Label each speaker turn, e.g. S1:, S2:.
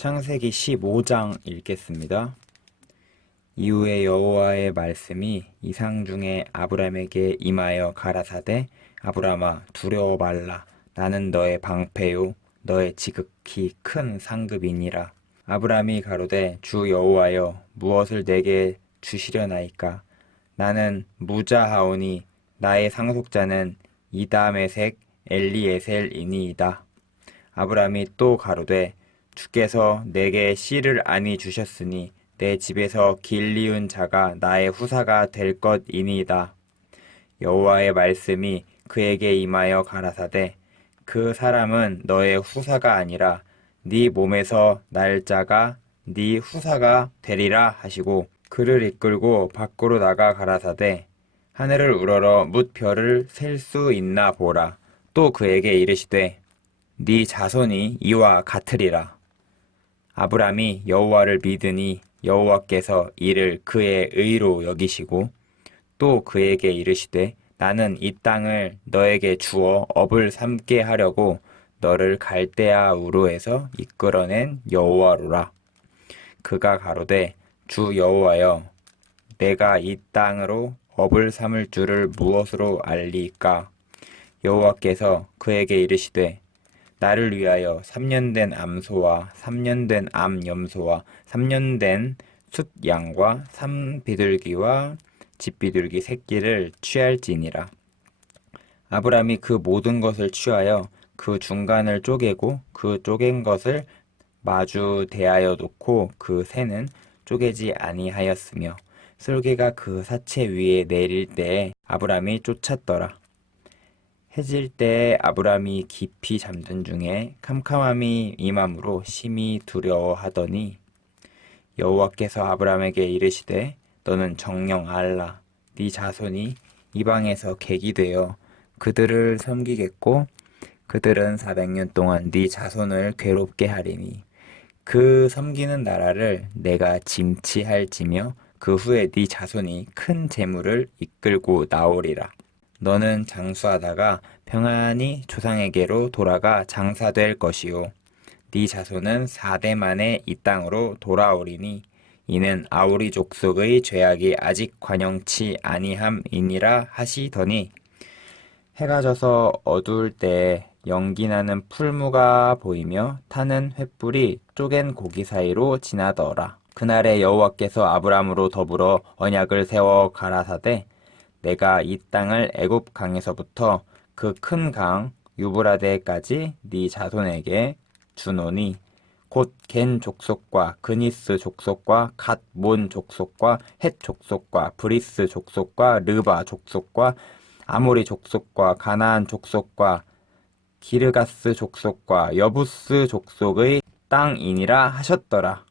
S1: 창세기 15장 읽겠습니다. 이후에 여호와의 말씀이 이상 중에 아브람에게 임하여 가라사대 아브라마 두려워 말라. 나는 너의 방패요. 너의 지극히 큰 상급이니라. 아브람이 가로되 주 여호와여 무엇을 내게 주시려나이까? 나는 무자하오니 나의 상속자는 이다메색 엘리에셀이니이다. 아브람이 또 가로되 주께서 내게 씨를 아니 주셨으니 내 집에서 길리운 자가 나의 후사가 될 것이니이다. 여호와의 말씀이 그에게 임하여 가라사대 그 사람은 너의 후사가 아니라 네 몸에서 날 자가 네 후사가 되리라 하시고 그를 이끌고 밖으로 나가 가라사대 하늘을 우러러 뭇 별을 셀 수 있나 보라 또 그에게 이르시되 네 자손이 이와 같으리라 아브람이 여호와를 믿으니 여호와께서 이를 그의 의로 여기시고 또 그에게 이르시되 나는 이 땅을 너에게 주어 업을 삼게 하려고 너를 갈대아 우르에서 이끌어낸 여호와로라. 그가 가로되 주 여호와여 내가 이 땅으로 업을 삼을 줄을 무엇으로 알리까? 여호와께서 그에게 이르시되 나를 위하여 3년 된 암소와 3년 된 암염소와 3년 된 숫양과 삼비둘기와 집비둘기 새끼를 취할지니라. 아브람이 그 모든 것을 취하여 그 중간을 쪼개고 그 쪼갠 것을 마주 대하여 놓고 그 새는 쪼개지 아니하였으며 솔개가 그 사체 위에 내릴 때에 아브람이 쫓았더라. 해질 때 아브람이 깊이 잠든 중에 캄캄함이 임함으로 심히 두려워하더니 여호와께서 아브람에게 이르시되 너는 정령 알라. 네 자손이 이방에서 객이 되어 그들을 섬기겠고 그들은 400년 동안 네 자손을 괴롭게 하리니 그 섬기는 나라를 내가 징치할지며 그 후에 네 자손이 큰 재물을 이끌고 나오리라 너는 장수하다가 평안히 조상에게로 돌아가 장사될 것이요 네 자손은 4대 만에 이 땅으로 돌아오리니 이는 아우리 족속의 죄악이 아직 관영치 아니함이니라 하시더니 해가 져서 어두울 때에 연기 나는 풀무가 보이며 타는 횃불이 쪼갠 고기 사이로 지나더라. 그날에 여호와께서 아브람으로 더불어 언약을 세워 가라사대 내가 이 땅을 애굽 강에서부터 그 큰 강 유브라데까지 네 자손에게 주노니 곧 겐 족속과 그니스 족속과 갓몬 족속과 헷 족속과 브리스 족속과 르바 족속과 아모리 족속과 가나안 족속과 기르가스 족속과 여부스 족속의 땅이니라 하셨더라.